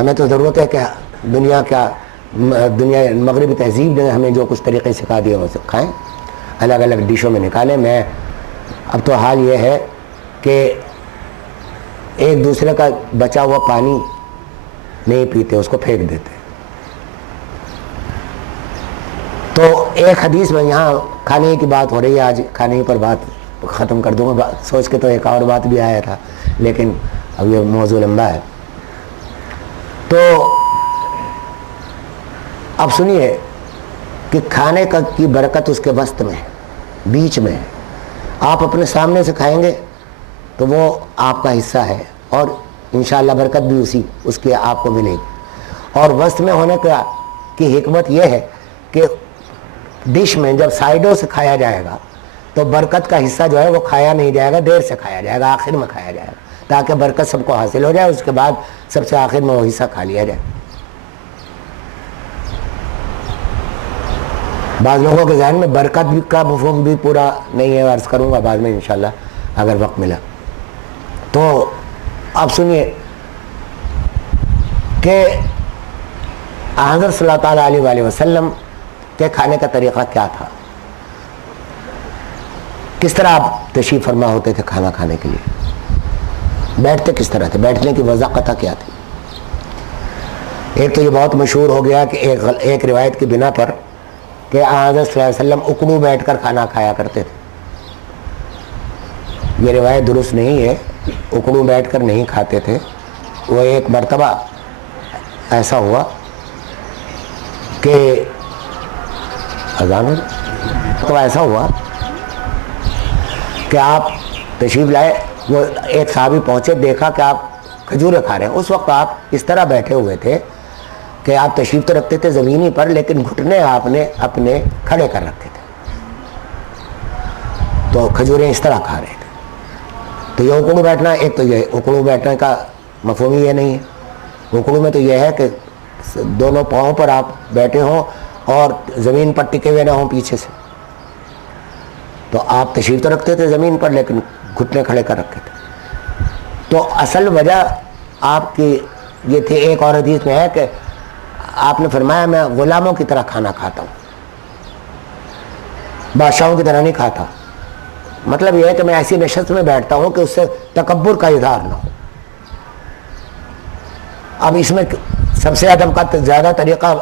ہمیں تو ضرورت ہے کہ دنیا مغربی تہذیب نے ہمیں جو کچھ طریقے سکھا دیے وہ کھائیں، الگ الگ ڈشوں میں نکالیں. میں اب تو حال یہ ہے کہ ایک دوسرے کا بچا ہوا پانی نہیں پیتے، اس کو پھینک دیتے. تو ایک حدیث میں، یہاں کھانے کی بات ہو رہی ہے، آج کھانے پر بات ختم کر دوں گا. سوچ کے تو ایک اور بات بھی آیا تھا لیکن اب یہ موضوع لمبا ہے. تو اب سنیے کہ کھانے کی برکت اس کے وسط میں ہے، بیچ میں ہے. آپ اپنے سامنے سے کھائیں گے تو وہ آپ کا حصہ ہے اور انشاءاللہ برکت بھی اس کی آپ کو ملے گی. اور وسط میں ہونے کی حکمت یہ ہے کہ ڈش میں جب سائڈوں سے کھایا جائے گا تو برکت کا حصہ جو ہے وہ کھایا نہیں جائے گا، دیر سے کھایا جائے گا، آخر میں کھایا جائے گا تاکہ برکت سب کو حاصل ہو جائے. اس کے بعد سب سے آخر میں وہ حصہ کھا لیا جائے. بعض لوگوں کے ذہن میں برکت کا مفہوم بھی پورا نہیں ہے، عرض کروں گا بعد میں انشاءاللہ اگر وقت ملا. تو اب سنیے کہ حضرت صلی اللہ تعالیٰ علیہ وآلہ وسلم کے کھانے کا طریقہ کیا تھا، کس طرح آپ تشریف فرما ہوتے تھے کھانا کھانے کے لیے، بیٹھتے کس طرح تھے، بیٹھنے کی وضاحت کیا تھی. ایک تو یہ بہت مشہور ہو گیا کہ ایک روایت کی بنا پر کہ حضرت صلی اللہ علیہ وسلم اکڑو بیٹھ کر کھانا کھایا کرتے تھے. یہ روایت درست نہیں ہے، اکڑو بیٹھ کر نہیں کھاتے تھے. وہ ایک مرتبہ ایسا ہوا کہ ایسا ہوا کہ آپ تشریف لائے، وہ ایک صحابی پہنچے، دیکھا کہ آپ کھجوریں کھا رہے ہیں. اس وقت آپ اس طرح بیٹھے ہوئے تھے کہ آپ تشریف تو رکھتے تھے زمینی پر لیکن گھٹنے آپ نے اپنے کھڑے کر رکھے تھے، تو کھجوریں اس طرح کھا رہے تھے. تو یہ اکڑو بیٹھنا، ایک تو یہ اکڑو بیٹھنے کا مفہوم ہی یہ نہیں ہے. اکڑو میں تو یہ ہے کہ دونوں پاؤں پر آپ بیٹھے ہوں اور زمین پر ٹکے ہوئے نہ ہوں پیچھے سے. تو آپ تشریف تو رکھتے تھے زمین پر لیکن گھٹنے کھڑے کر رکھے تھے. تو اصل وجہ آپ کی یہ تھی. ایک اور حدیث میں ہے کہ آپ نے فرمایا میں غلاموں کی طرح کھانا کھاتا ہوں، بادشاہوں کی طرح نہیں کھاتا. مطلب یہ ہے کہ میں ایسی نشست میں بیٹھتا ہوں کہ اس سے تکبر کا اظہار نہ ہو. اب اس میں سب سے ادب کا زیادہ طریقہ،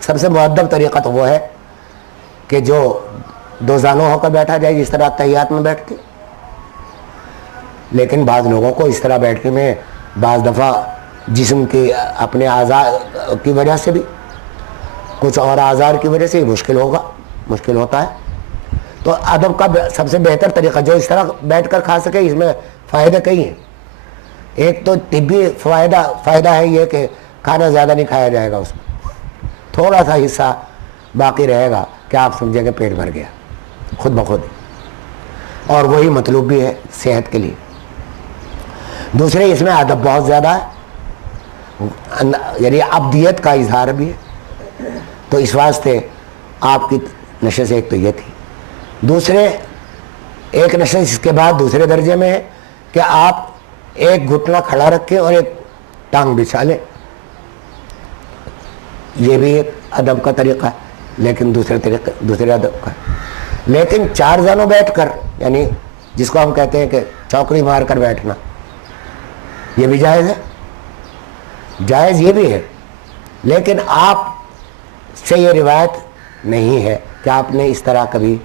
سب سے مؤدب طریقہ تو وہ ہے کہ جو دو زانوں ہو کر بیٹھا جائے جس طرح تحیات میں بیٹھتے. لیکن بعض لوگوں کو اس طرح بیٹھنے میں بعض دفعہ جسم کی اپنے اعضاء کی وجہ سے بھی، کچھ اور اعضاء کی وجہ سے ہی مشکل ہوتا ہے. تو ادب کا سب سے بہتر طریقہ جو اس طرح بیٹھ کر کھا سکے، اس میں فائدے کئی ہیں. ایک تو طبی فائدہ ہے یہ کہ کھانا زیادہ نہیں کھایا جائے گا، اس میں تھوڑا سا حصہ باقی رہے گا کہ آپ سمجھیں کہ پیٹ بھر گیا خود بخود، اور وہی مطلوب بھی ہے صحت کے لیے. دوسرے اس میں ادب بہت زیادہ ہے، یعنی ابدیت کا اظہار بھی ہے. تو اس واسطے آپ کی نشست ایک تو یہ تھی. دوسرے ایک نشست اس کے بعد دوسرے درجے میں ہے کہ آپ ایک گھٹنا کھڑا رکھیں اور ایک ٹانگ بچھا لیں. یہ بھی ایک ادب کا طریقہ ہے لیکن دوسرے ادب کا ہے. لیکن چار زانوں بیٹھ کر، یعنی جس کو ہم کہتے ہیں کہ چوکڑی مار کر بیٹھنا، یہ بھی جائز ہے. جائز یہ بھی ہے لیکن آپ سے یہ روایت نہیں ہے کہ آپ نے اس طرح کبھی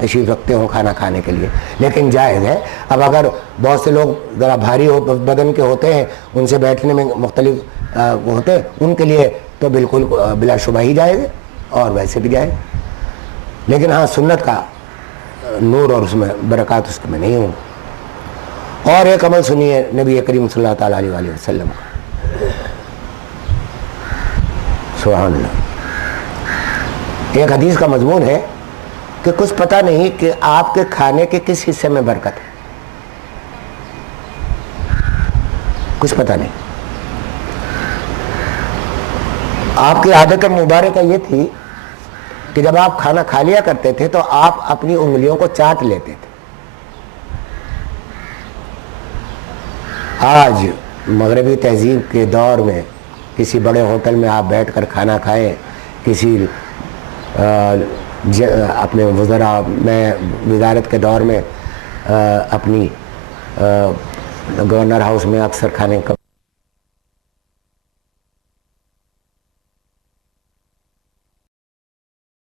تشریف رکھتے ہوں کھانا کھانے کے لیے، لیکن جائز ہے. اب اگر بہت سے لوگ ذرا بھاری بدن کے ہوتے ہیں، ان سے بیٹھنے میں مختلف ہوتے ہیں، ان کے لیے تو بالکل بلا شبہ ہی جائز ہے اور ویسے بھی جائز. لیکن ہاں سنت کا نور اور اس میں برکات اس میں نہیں ہوں. اور ایک عمل سنیے نبی کریم صلی اللہ تعالیٰ علیہ وسلم کا، سبحان اللہ. ایک حدیث کا مضمون ہے کہ کچھ پتہ نہیں کہ آپ کے کھانے کے کس حصے میں برکت ہے، کچھ پتہ نہیں. آپ کی عادت مبارکہ یہ تھی کہ جب آپ کھانا کھا لیا کرتے تھے تو آپ اپنی انگلیوں کو چاٹ لیتے تھے. آج مغربی تہذیب کے دور میں کسی بڑے ہوٹل میں آپ بیٹھ کر کھانا کھائیں، کسی اپنے وزراء میں وزارت کے دور میں اپنی گورنر ہاؤس میں اکثر کھانے کا